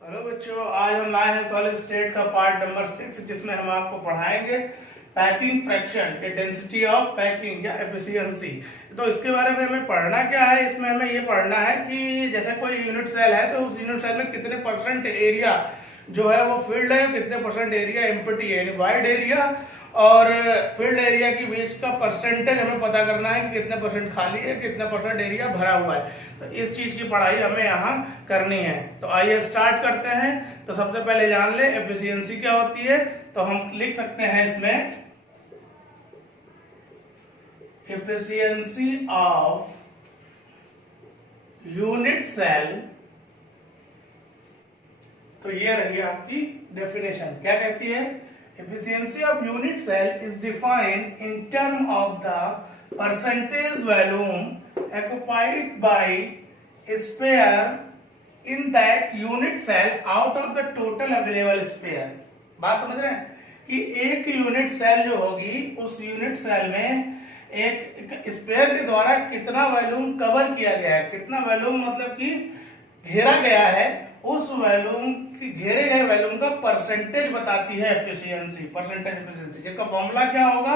Hello बच्चों, आज हम लाए हैं सॉलिड स्टेट का पार्ट नंबर 6, जिसमें हम आपको पढ़ाएंगे packing fraction, density of packing या एफिशिएंसी। तो इसके बारे में हमें पढ़ना क्या है, इसमें हमें ये पढ़ना है कि जैसे कोई यूनिट सेल है तो उस यूनिट सेल में कितने परसेंट एरिया जो है वो फील्ड है, कितने परसेंट एरिया एम्प्टी है, यानी वाइड एरिया और फील्ड एरिया के बीच का परसेंटेज हमें पता करना है कि कितने परसेंट खाली है, कितने परसेंट एरिया भरा हुआ है। तो इस चीज की पढ़ाई हमें यहाँ करनी है। तो आइए स्टार्ट करते हैं। तो सबसे पहले जान ले एफिशिएंसी क्या होती है। तो हम लिख सकते हैं इसमें एफिशिएंसी ऑफ यूनिट सेल। तो ये रही आपकी डेफिनेशन। क्या कहती है? Efficiency of unit cell is defined in terms of the percentage volume occupied by sphere in that unit cell out of the total available sphere। बात समझ रहे हैं कि एक यूनिट सेल जो होगी उस यूनिट सेल में एक स्पेयर के द्वारा कितना वॉल्यूम कवर किया गया है, कितना वॉल्यूम मतलब कि घेरा गया है, उस वॉल्यूम घेरे गए वॉल्यूम का परसेंटेज बताती है एफिशिएंसी, परसेंटेज एफिशिएंसी। जिसका फॉर्मूला क्या होगा?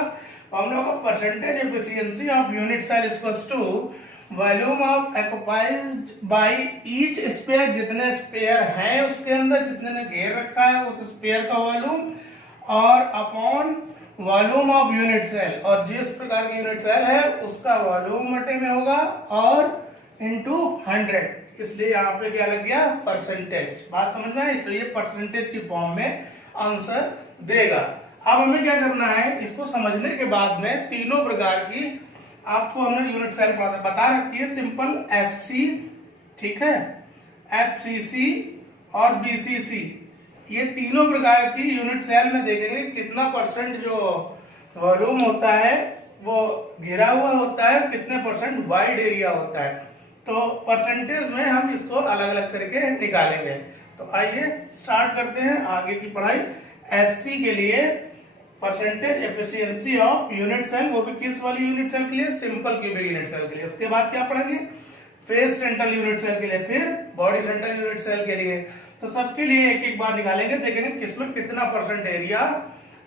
फॉर्मूला होगा percentage efficiency of unit cell equals to volume of occupied by each sphere. जितने स्पेयर हैं उसके अंदर, जितने ने घेर रखा है उस स्पेयर का वॉल्यूम, और upon volume of unit cell, और जिस प्रकार की यूनिट सेल है उसका वॉल्यूम मटे में होगा, और इनटू 100। इसलिए यहाँ पे क्या लग गया? परसेंटेज। बात समझ में आई? तो ये परसेंटेज की फॉर्म में आंसर देगा। अब हमें क्या करना है, इसको समझने के बाद में तीनों प्रकार की आपको हमने यूनिट सेल बता रखी है। सिंपल एससी, ठीक है, एफसीसी और बीसीसी, ये तीनों प्रकार की यूनिट सेल में देखेंगे कितना परसेंट जो वॉल्यूम होता है वो घिरा हुआ होता है, कितने परसेंट वाइड एरिया होता है। तो परसेंटेज में हम इसको अलग अलग करके निकालेंगे। तो आइए स्टार्ट करते हैं आगे की पढ़ाई। एससी के लिए percentage efficiency of unit cell, वो भी किस वाली यूनिट सेल के लिए? सिंपल क्यूबिक यूनिट सेल के लिए। उसके बाद क्या पढ़ेंगे? फेस सेंट्रल यूनिट सेल के लिए, फिर बॉडी सेंट्रल यूनिट सेल के लिए। तो सबके लिए एक एक बार निकालेंगे, देखेंगे किसमें कितना परसेंट एरिया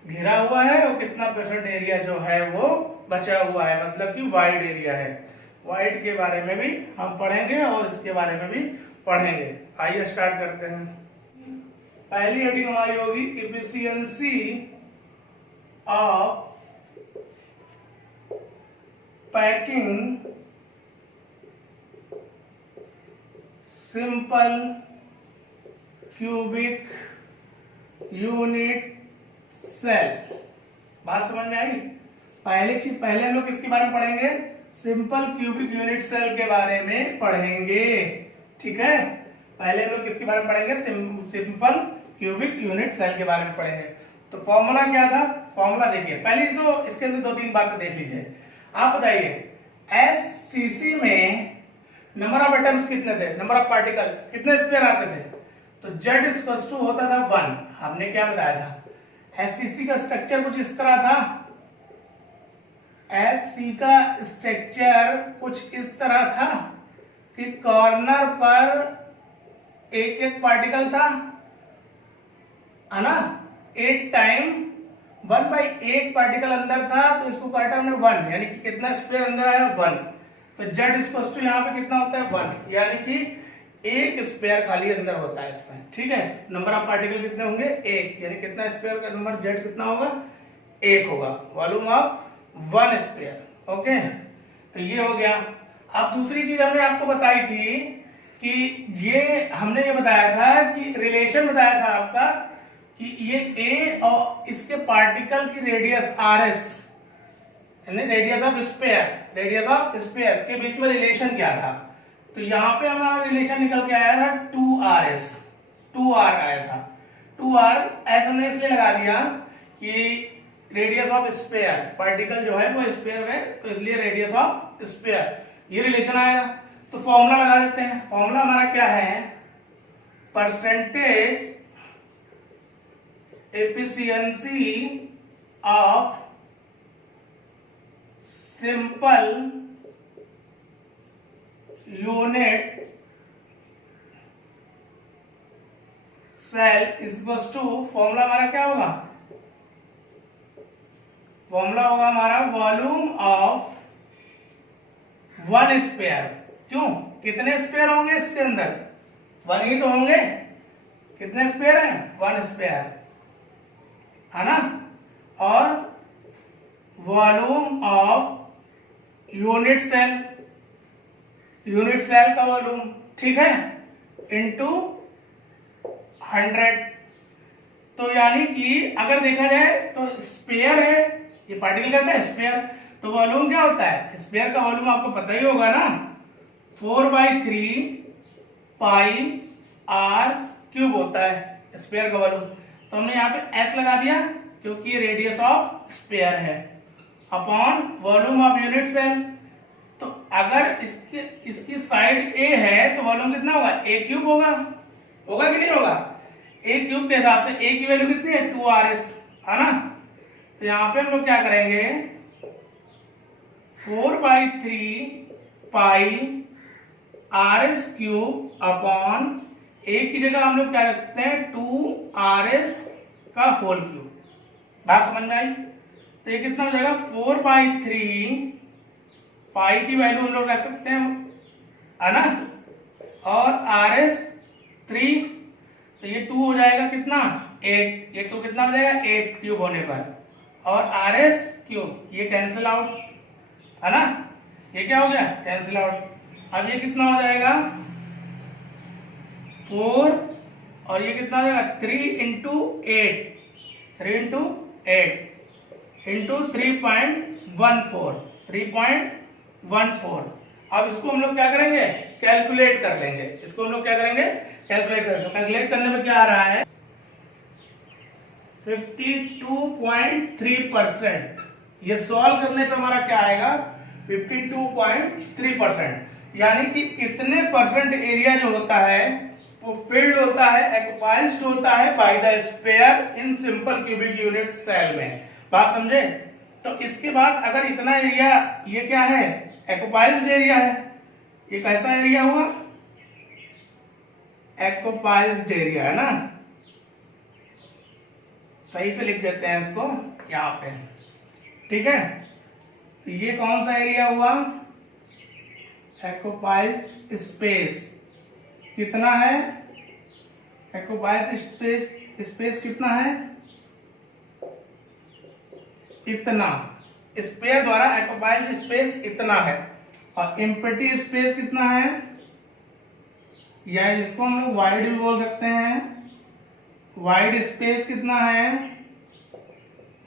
घिरा हुआ है और कितना परसेंट एरिया जो है वो बचा हुआ है, मतलब कि वाइड एरिया है। वाइड के बारे में भी हम पढ़ेंगे और इसके बारे में भी पढ़ेंगे। आइए स्टार्ट करते हैं। पहली हेडिंग हमारी होगी efficiency of packing simple cubic unit cell. बात समझ में आई? पहले हम लोग किसके बारे में पढ़ेंगे? सिंपल क्यूबिक यूनिट सेल के बारे में पढ़ेंगे, ठीक है। पहले हम लोग किसके बारे में पढ़ेंगे? सिंपल क्यूबिक यूनिट सेल के बारे में पढ़ेंगे। तो फॉर्मूला क्या था? फॉर्मूला देखिए, पहले तो इसके अंदर 2-3 बातें देख लीजिए। आप बताइए एससीसी में नंबर ऑफ एटम्स कितने थे, नंबर ऑफ पार्टिकल कितने स्पेयर आते थे? तो Z इक्वल्स टू होता था 1। हमने क्या बताया था? एससीसी का स्ट्रक्चर कुछ इस तरह था। एससी का स्ट्रक्चर कुछ इस तरह था कि कॉर्नर पर एक एक पार्टिकल था, है ना। 8 टाइम 1/8 पार्टिकल अंदर था, तो इसको काटा हमने 1, यानी कि कितना स्पेयर अंदर आया? 1। तो Z इक्वल्स टू यहाँ पे कितना होता है? 1, यानी कि एक स्पेयर खाली अंदर होता है इसमें, ठीक है। नंबर ऑफ पार्टिकल कितने होंगे? 1, यानी कितना स्पेयर का नंबर Z कितना होगा? 1 होगा। Volume of 1 spare. ओके, तो ये हो गया। अब दूसरी चीज हमने आपको बताई थी कि ये हमने ये बताया था कि रिलेशन बताया था आपका कि ये A और इसके पार्टिकल की रेडियस RS, यानी रेडियस ऑफ स्पेयर के बीच में रिलेशन क्या था? तो यहाँ पे हमारा रिलेशन निकल के आया था 2RS, 2R आया था। 2R ऐसा हमने इसलिए लगा दिया कि रेडियस ऑफ स्पेयर, पार्टिकल जो है वो स्पेयर है, तो इसलिए रेडियस ऑफ स्पेयर, ये रिलेशन आया। तो फॉर्मूला लगा देते हैं। फॉर्मूला हमारा क्या है? Percentage efficiency of simple unit cell is equals to, formula हमारा क्या होगा, फॉर्मूला होगा हमारा वॉल्यूम ऑफ वन स्पेयर। क्यों, कितने स्पेयर होंगे इसके अंदर, वन ही तो होंगे, कितने स्पेयर हैं, वन स्पेयर है ना, और volume of unit cell, unit cell का वॉल्यूम, ठीक है, इनटू 100। तो यानी कि अगर देखा जाए तो स्पेयर है, ये पार्टिकल कैसा है, स्पेयर, तो वॉल्यूम क्या होता है, स्पेयर का वॉल्यूम आपको पता ही होगा ना, 4/3 पाई आर क्यूब होता है स्पेयर का वॉल्यूम। तो हमने यहाँ पे एस लगा दिया क्योंकि ये रेडियस ऑफ स्पेयर है, upon volume of unit cell. तो अगर इसकी साइड ए है तो वॉल्यूम कितना होगा, ए क्यूब होगा, होगा कि नहीं होगा, ए क्यूब के हिसाब से ए की वैल्यू कितनी है, 2RS है ना। तो यहाँ पे हम लोग क्या करेंगे, 4/3 पाई RS क्यूब अपॉन ए की जगह हम लोग क्या रखते हैं, 2RS का होल क्यूब। बात समझ में आई, तो ये कितना हो जाएगा, 4/3 पाई की वैल्यू हम लोग रख सकते हैं है ना, और RS 3, तो ये 2 हो जाएगा कितना, 8, ये 2 कितना हो जाएगा, 8 क्यूब होने पर, और RS क्यूब ये कैंसिल आउट है ना, ये क्या हो गया, कैंसिल आउट। अब ये कितना हो जाएगा, 4, और ये कितना हो जाएगा, 3 × 8, 3 × 8 इंटू 3.14। अब इसको हम लोग क्या करेंगे, कैलकुलेट कर लेंगे, इसको हम लोग क्या करेंगे, कैलकुलेट करेंगे। कैलकुलेट करने में क्या आ रहा है, 52.3%। ये सॉल्व करने पे हमारा क्या आएगा, 52.3%, यानी कि इतने परसेंट एरिया जो होता है वो फिल्ड होता है, एक्युपाइज्ड होता है by the sphere in simple cubic unit cell में। बात समझे। तो इसके बाद अगर इतना एरिया, ये क्या है, एक्युपाइज्ड एरिया है, ये कैसा एरिया हुआ, एक्युपाइज्ड एरिया है ना, सही से लिख देते हैं इसको यहाँ पे, ठीक है। तो ये कौन सा एरिया हुआ, एक्युपाइज्ड स्पेस कितना है, एक्युपाइज्ड स्पेस कितना है, इतना, स्पेयर द्वारा एक्युपाइज्ड स्पेस इतना है, और एम्प्टी स्पेस कितना है, या इसको हम लोग वाइड भी बोल सकते हैं, वाइड स्पेस कितना है,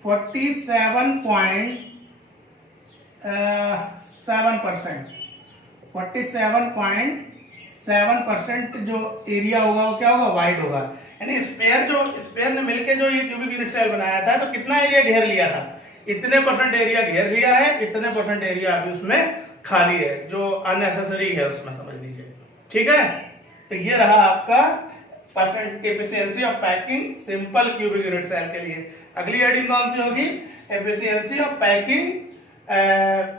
47.7% जो एरिया होगा वो क्या होगा, वाइड होगा। यानी स्पेयर ने मिलके जो ये क्यूबिक यूनिट सेल बनाया था, तो कितना एरिया घेर लिया था, इतने परसेंट एरिया घेर लिया है, इतने परसेंट एरिया अभी उसमें खाली है जो अननेसेसरी है उसमें, समझ लीजिए, ठीक है। तो ये रहा आपका percent efficiency of packing simple cubic unit cell के लिए। अगली हेडिंग कौन सी होगी, efficiency of packing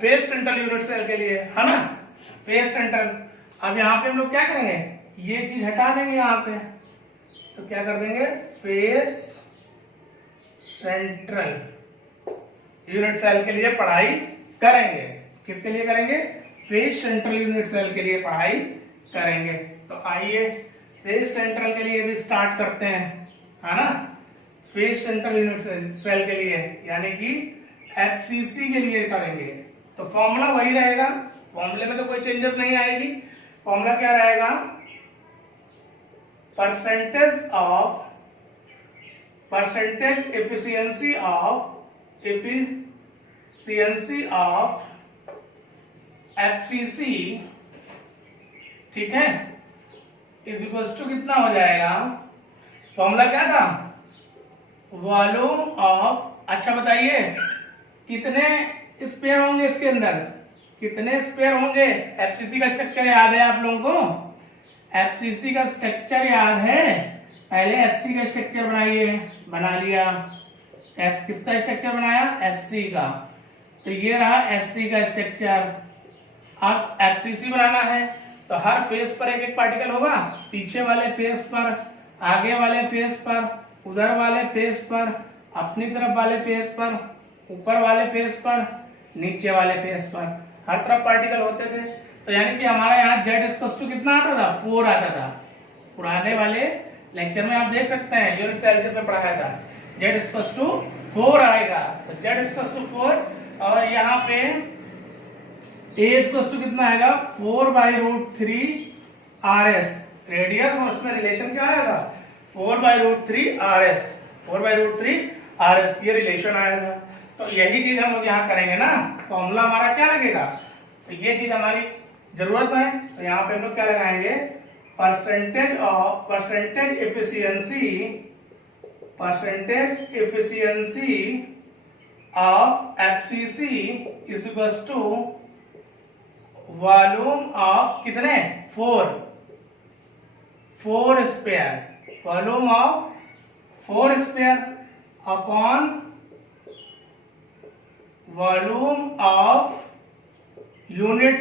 face central unit cell के लिए, है ना, फेस सेंट्रल। अब यहाँ पे हम लोग क्या करेंगे, ये चीज हटा देंगे यहां से, तो क्या कर देंगे, फेस सेंट्रल यूनिट सेल के लिए पढ़ाई करेंगे। किसके लिए करेंगे, फेस सेंट्रल यूनिट सेल के लिए पढ़ाई करेंगे। तो आइए फेस सेंट्रल के लिए भी स्टार्ट करते हैं, है ना। फेस सेंट्रल यूनिट सेल के लिए यानी कि एफसीसी के लिए करेंगे, तो फॉर्मूला वही रहेगा, फॉर्मूले में तो कोई चेंजेस नहीं आएगी। फॉर्मूला क्या रहेगा, परसेंटेज एफिशिएंसी ऑफ एफसीसी, ठीक है, इज इक्वल्स टू कितना हो जाएगा, फॉर्मूला क्या था, वॉल्यूम ऑफ, अच्छा बताइए कितने स्पेयर होंगे इसके अंदर, कितने स्पेयर होंगे, एफसीसी का स्ट्रक्चर याद है आप लोगों को, एफसीसी का स्ट्रक्चर याद है, पहले एससी का स्ट्रक्चर बनाइए, बना लिया, एस किसका स्ट्रक्चर बनाया, एससी का, तो ये रहा एससी का स्ट्रक्चर। अब एफसीसी बनाना है तो हर फेस पर एक एक पार्टिकल होगा, पीछे वाले फेस पर आगे वाले फेस पर, उधर वाले फेस पर, अपनी तरफ वाले फेस पर, ऊपर वाले फेस पर, नीचे वाले फेस पर, हर तरफ पार्टिकल होते थे। तो यानी कि हमारा यहाँ z कितना आता था, 4 आता था। पुराने वाले लेक्चर में आप देख सकते हैं, यूनिट सेल पे पढ़ाया था, z 4 आएगा। तो z 4 और यहाँ पे a कितना आएगा, 4/√3 RS रेडियस, और उसमें रिलेशन क्या आया था, 4/√3 RS, 4/√3 RS ये रिलेशन आया था। तो यही चीज हम लोग यहाँ करेंगे ना, फॉर्मूला हमारा क्या लगेगा, तो ये चीज हमारी जरूरत है। तो यहाँ पे हम लोग क्या लगाएंगे, percentage efficiency of FCC is equals to volume of कितने, 4 square, volume of 4 square upon volume of unit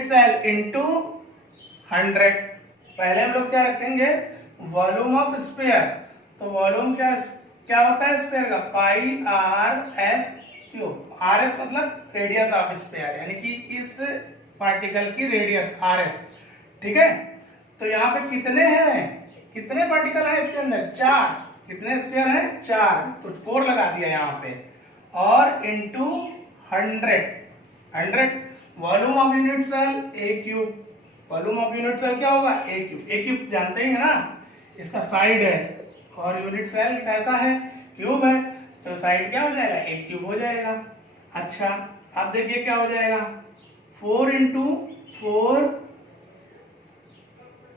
cell into 100। पहले हम लोग क्या रखेंगे, वॉल्यूम ऑफ स्फीयर। तो वॉल्यूम क्या होता है स्फीयर का, πr/s³। RS मतलब रेडियस ऑफ स्फीयर, यानी कि इस पार्टिकल की रेडियस RS, ठीक है। तो यहाँ पे कितने पार्टिकल है इसके अंदर, 4। कितने स्फीयर है, 4, तो 4 लगा दिया यहाँ पे, और into 100 volume of unit cell A³। Volume of unit cell क्या होगा, A³ जानते ही है ना, इसका साइड है, और यूनिट सेल कैसा है, क्यूब है, तो साइड क्या हो जाएगा, A³ हो जाएगा। अच्छा अब देखिए क्या हो जाएगा, 4 × 4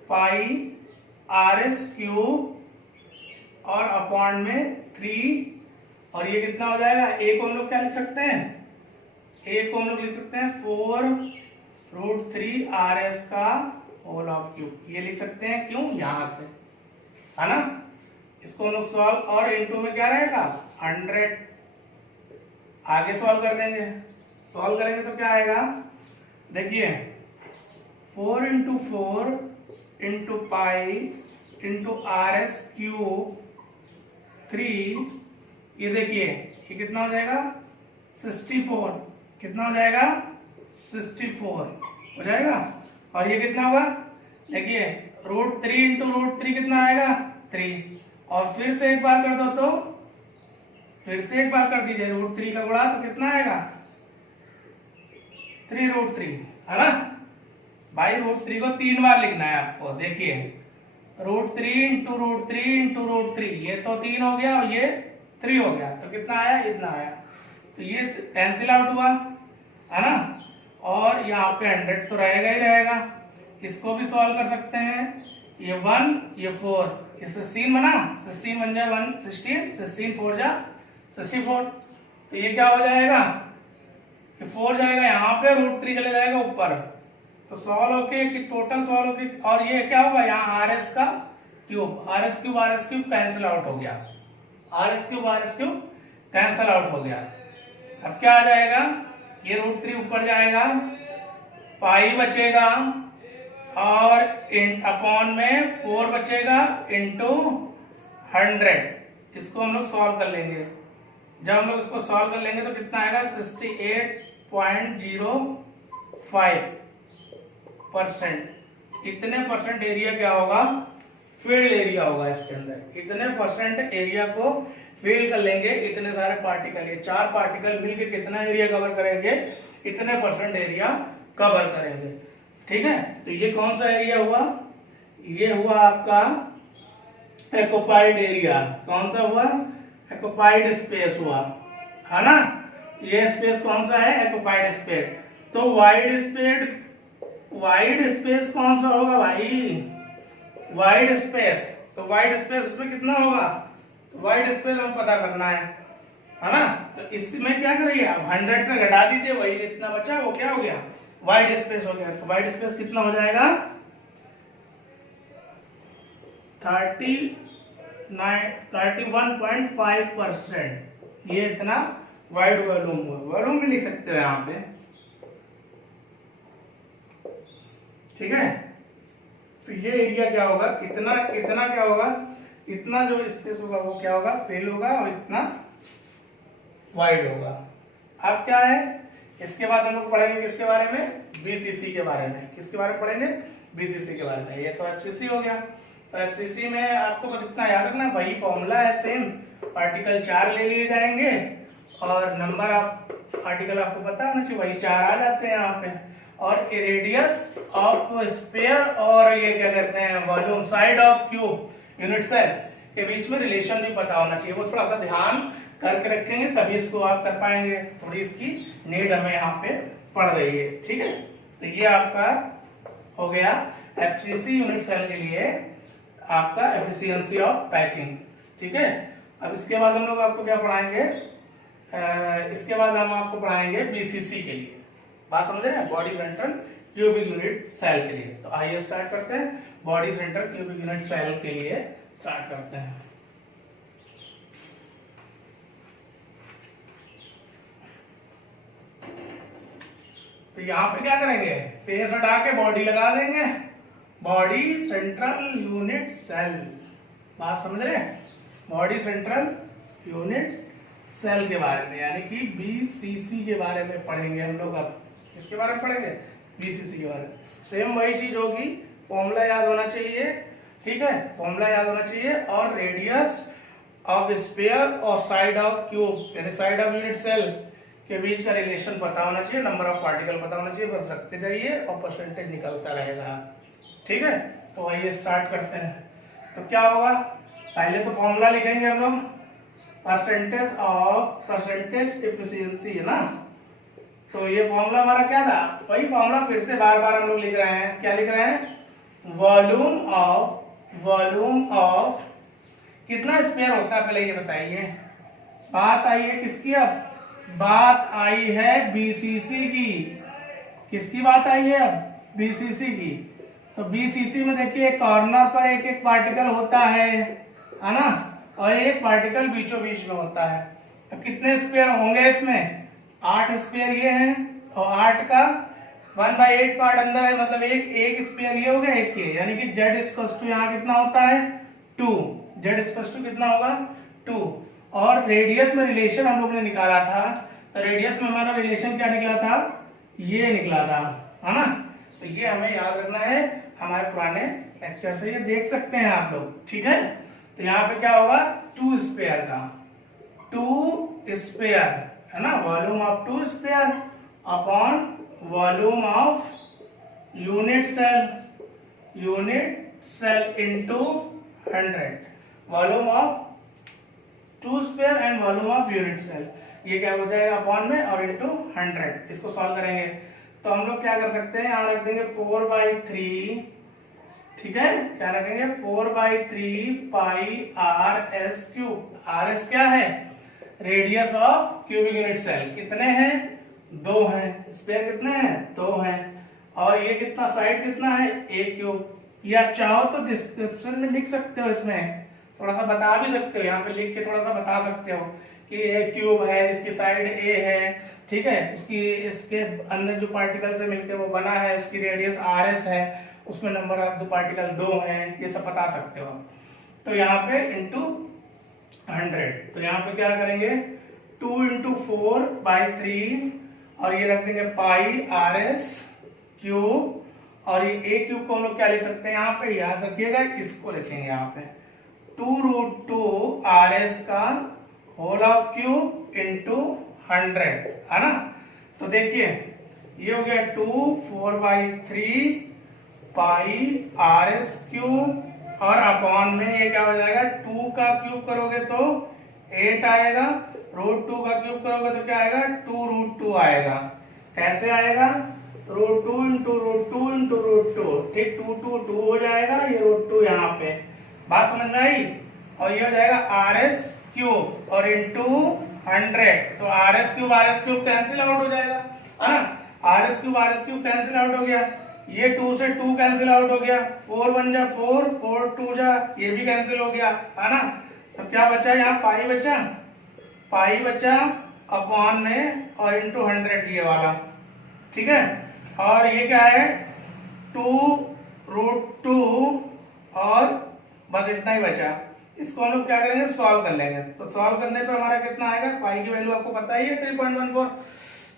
πRS³ और अपॉन में 3, और ये कितना हो जाएगा, A को हम लोग क्या लिख सकते हैं, A को हम लोग लिख सकते हैं 4√3 RS का होल ऑफ क्यूब, ये लिख सकते हैं, क्यों, यहां से, है ना। इसको हम लोग सॉल्व, और इनटू में क्या रहेगा, 100। आगे सॉल्व कर देंगे, सॉल्व करेंगे तो क्या आएगा, देखिए 4 × 4 × π × RS³ 3, ये देखिए ये कितना हो जाएगा, 64। कितना हो जाएगा, 64 हो जाएगा। और ये कितना होगा, देखिए √3 × √3 कितना आएगा, 3, और फिर से एक बार कर दो, तो फिर से एक बार कर दीजिए, √3 का गुणा तो कितना आएगा, 3√3, है ना भाई। √3 को 3 बार लिखना है आपको, देखिए √3 × √3 × √3, ये तो 3 हो गया, और ये 3 हो गया, तो कितना आया, इतना आया। तो ये कैंसिल आउट हुआ, है ना, और यहाँ पे 100 तो रहेगा ही रहेगा। इसको भी सॉल्व कर सकते हैं, ये 1 ये 4, ये 16 बना, 16 बन जाए 116, 16 4 जा 64। तो ये क्या हो जाएगा, ये 4 जाएगा यहाँ पे, √3 चले जाएगा ऊपर, तो सॉल्व होके कि टोटल सॉल्व होके, और ये क्या होगा, यहाँ RS³ कैंसिल आउट हो गया, RS³ कैंसिल आउट हो गया। अब क्या आ जाएगा, ये √3 ऊपर जाएगा, पाई बचेगा, और अपॉन में 4 बचेगा इनटू 100। इसको हम लोग सॉल्व कर लेंगे, जब हम लोग इसको सॉल्व कर लेंगे तो कितना आएगा, 68.05%। इतने परसेंट एरिया क्या होगा, फील्ड एरिया होगा इसके अंदर। इतने परसेंट एरिया को फिल कर लेंगे, इतने सारे पार्टिकल, ये 4 पार्टिकल मिलके कितना एरिया कवर करेंगे, इतने परसेंट एरिया कवर करेंगे, ठीक है। तो ये कौन सा एरिया हुआ, ये हुआ आपका एक्युपाइड एरिया। कौन सा हुआ, एक्युपाइड स्पेस हुआ, है ना। ये स्पेस कौन सा है, एक्युपाइड स्पेस। तो वाइड स्पेस कौन सा होगा भाई, वाइड स्पेस। तो वाइड स्पेस इसमें कितना होगा, तो वाइड स्पेस हमें पता करना है ना। तो इसमें क्या करिए, आप 100 से घटा दीजिए, वही जितना बचा वो क्या हो गया, वाइड स्पेस हो गया। तो वाइड स्पेस कितना हो जाएगा, 31.5%। ये इतना वाइड वॉल्यूम हुआ, वॉल्यूम भी लिख सकते हो यहाँ पे, ठीक है। तो ये एरिया क्या होगा, इतना इतना क्या होगा, इतना जो स्पेस होगा वो क्या होगा, फेल होगा, और इतना वाइड होगा। अब क्या है, इसके बाद हम लोग पढ़ेंगे किसके बारे में, बीसीसी के बारे में। किसके बारे में पढ़ेंगे, बीसीसी के बारे में। ये तो एफसीसी हो गया। तो एफसीसी में आपको बस इतना याद रखना, वही फॉर्मूला है सेम, पार्टिकल 4 ले लिए जाएंगे और नंबर ऑफ आर्टिकल आपको पता होना चाहिए, वही 4 आ जाते हैं यहाँ पे। और रेडियस ऑफ स्फीयर और ये क्या कहते हैं, volume, side of cube unit cell के बीच में रिलेशन भी पता होना चाहिए। वो थोड़ा सा ध्यान करके रखेंगे तभी इसको आप कर पाएंगे, थोड़ी इसकी नीड हमें यहाँ पे पड़ रही है। ठीक है, तो ये आपका हो गया एफसीसी यूनिट सेल के लिए आपका एफिशिएंसी ऑफ पैकिंग। ठीक है, अब इसके बाद हम लोग आपको क्या पढ़ाएंगे, इसके बाद हम आपको पढ़ाएंगे बीसीसी के लिए। बात समझ रहे हैं, body central cubic unit cell के लिए। तो आइए स्टार्ट करते हैं, body central cubic unit cell के लिए स्टार्ट करते हैं। तो यहां पे क्या करेंगे, फेस हटा के बॉडी लगा देंगे, बॉडी सेंट्रल यूनिट सेल। बात समझ रहे हैं, बॉडी सेंट्रल यूनिट सेल के बारे में, यानी कि बीसीसी के बारे में पढ़ेंगे हम लोग। अब किसके बारे में पढ़ेंगे, बीसीसी के बारे में। सेम वही चीज होगी, फॉर्मूला याद होना चाहिए। ठीक है, फॉर्मूला याद होना चाहिए, और रेडियस ऑफ स्फीयर और साइड ऑफ क्यूब यानी साइड ऑफ यूनिट सेल के बीच का रिलेशन पता होना चाहिए, नंबर ऑफ पार्टिकल पता होना चाहिए, बस रखते जाइए और परसेंटेज निकलता रहेगा। ठीक है, तो आइए स्टार्ट करते हैं। तो क्या होगा, पहले तो फॉर्मूला लिखेंगे हम लोग, परसेंटेज एफिशिएंसी है ना। तो ये फॉर्मूला हमारा क्या था, वही फॉर्मूला फिर से बार बार हम लोग लिख रहे हैं। क्या लिख रहे हैं, वॉल्यूम ऑफ कितना स्फीयर होता है, पहले ये बताइए। बात आई है किसकी, अब बात आई है बीसीसी की। किसकी बात आई है, अब बीसीसी की। तो बीसीसी में देखिए कॉर्नर पर एक एक पार्टिकल होता है ना, और एक पार्टिकल बीचों बीच में होता है। तो कितने स्फीयर होंगे इसमें, 8 स्फीयर ये हैं, और 8 का 1/8 पार्ट अंदर है, मतलब एक स्फीयर ये हो गया, एक ये, यानी कि z इक्वल्स टू यहाँ कितना होता है 2, z इक्वल्स टू कितना होगा 2। और रेडियस में रिलेशन हम लोग ने निकाला था, तो रेडियस में हमारा रिलेशन क्या निकला था, ये निकला था, है ना। तो ये हमें याद रखना है, हमारे पुराने लेक्चर से ये देख सकते हैं आप लोग। ठीक है, तो यहाँ पे क्या होगा, 2 स्फीयर का 2 स्फीयर है ना, volume of 2 sphere upon volume of unit cell into 100, volume of 2 sphere and volume of unit cell. ये क्या हो जाएगा अपॉन में और इनटू 100। इसको सॉल्व करेंगे तो हम लोग क्या कर सकते हैं, यहाँ रख देंगे 4/3। ठीक है, क्या रखेंगे 4/3 pi R S cube. R S क्या है, radius of cubic unit cell. कितने हैं, 2 हैं, स्पेयर कितने हैं, 2 हैं, और ये कितना, साइड कितना है, a क्यूब। ये आप चाहो तो डिस्क्रिप्शन में लिख सकते हो, इसमें थोड़ा सा बता भी सकते हो, यहाँ पे लिख के थोड़ा सा बता सकते हो कि a क्यूब है, इसकी साइड a है। ठीक है, उसकी इसके अंदर जो पार्टिकल से मिलकर वो बना है, उसकी रेडियस RS है, उसमें नंबर ऑफ दो पार्टिकल 2 हैं, ये सब बता सकते हो। तो यहाँ पे इंटू 100, तो यहाँ पे क्या करेंगे 2 × 4/3, और ये रख देंगे पाई RS क्यूब, और ये a क्यूब को हम लोग क्या लिख सकते हैं, यहाँ पे याद रखिएगा, इसको लिखेंगे यहाँ पे 2√2 RS का होल ऑफ क्यूब इंटू 100, है ना। तो देखिए ये हो गया 2 4/3 पाई RS क्यूब, और अपॉन में ये क्या हो जाएगा, 2 का क्यूब करोगे तो 8 आएगा, √2 का क्यूब करोगे तो क्या आएगा, 2√2 आएगा। कैसे आएगा, √2 × √2 × √2, ठीक, 2 हो जाएगा, ये √2 यहाँ पे। बात समझ में आई। और ये हो जाएगा RS क्यूब और इंटू 100, तो RS क्यूब कैंसिल आउट हो जाएगा, है ना। RS क्यूब कैंसिल आउट हो गया, ये 2 से 2 कैंसिल आउट हो गया, 4 1 जा 4, 4 2 जा, ये भी कैंसिल हो गया, है ना। तो क्या बचा, यहाँ पाई बचा अपॉन में और इंटू 100 ये वाला। ठीक है, और ये क्या है 2 √2 और बस इतना ही बचा। इसको हम लोग क्या करेंगे, सॉल्व कर लेंगे। तो सॉल्व करने पे हमारा कितना आएगा, पाई की वैल्यू आपको पता ही है 3.14।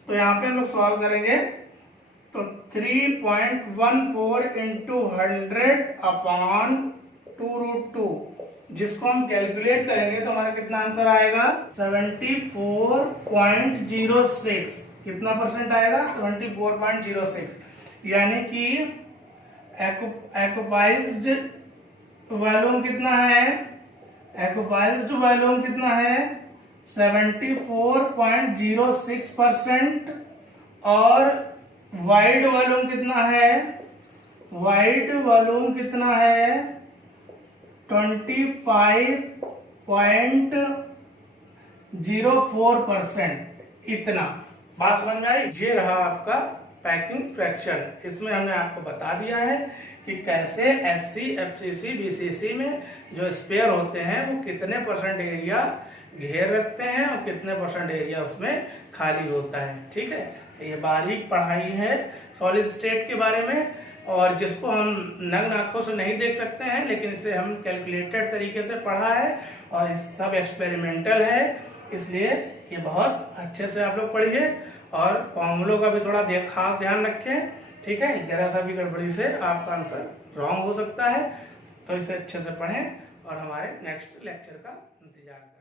तो यहाँ पे हम लोग सॉल्व करेंगे तो 3.14 इंटू 100 अपॉन 2√2, जिसको हम कैलकुलेट करेंगे तो हमारा कितना आंसर आएगा 74.06। कितना परसेंट आएगा, 74.06। यानी कि एक्युपाइज्ड वॉल्यूम कितना है, एक्युपाइज्ड वॉल्यूम कितना है 74.06% और वाइड वॉल्यूम कितना है, वाइड वॉल्यूम कितना है 25.04%। इतना बात समझ में आई। ये रहा आपका पैकिंग फ्रैक्शन। इसमें हमने आपको बता दिया है कि कैसे एससी, एफसीसी, बीसीसी में जो स्पेयर होते हैं वो कितने परसेंट एरिया घेर रखते हैं और कितने परसेंट एरिया उसमें खाली होता है। ठीक है, ये बारीक पढ़ाई है सॉलिड स्टेट के बारे में, और जिसको हम नग्न आंखों से नहीं देख सकते हैं, लेकिन इसे हम कैलकुलेटेड तरीके से पढ़ा है और ये सब एक्सपेरिमेंटल है, इसलिए ये बहुत अच्छे से आप लोग पढ़िए और फॉर्मूलों का भी थोड़ा खास ध्यान रखें। ठीक है, जरा सा भी गड़बड़ी से आपका आंसर रॉन्ग हो सकता है, तो इसे अच्छे से पढ़ें और हमारे नेक्स्ट लेक्चर का इंतजार करें।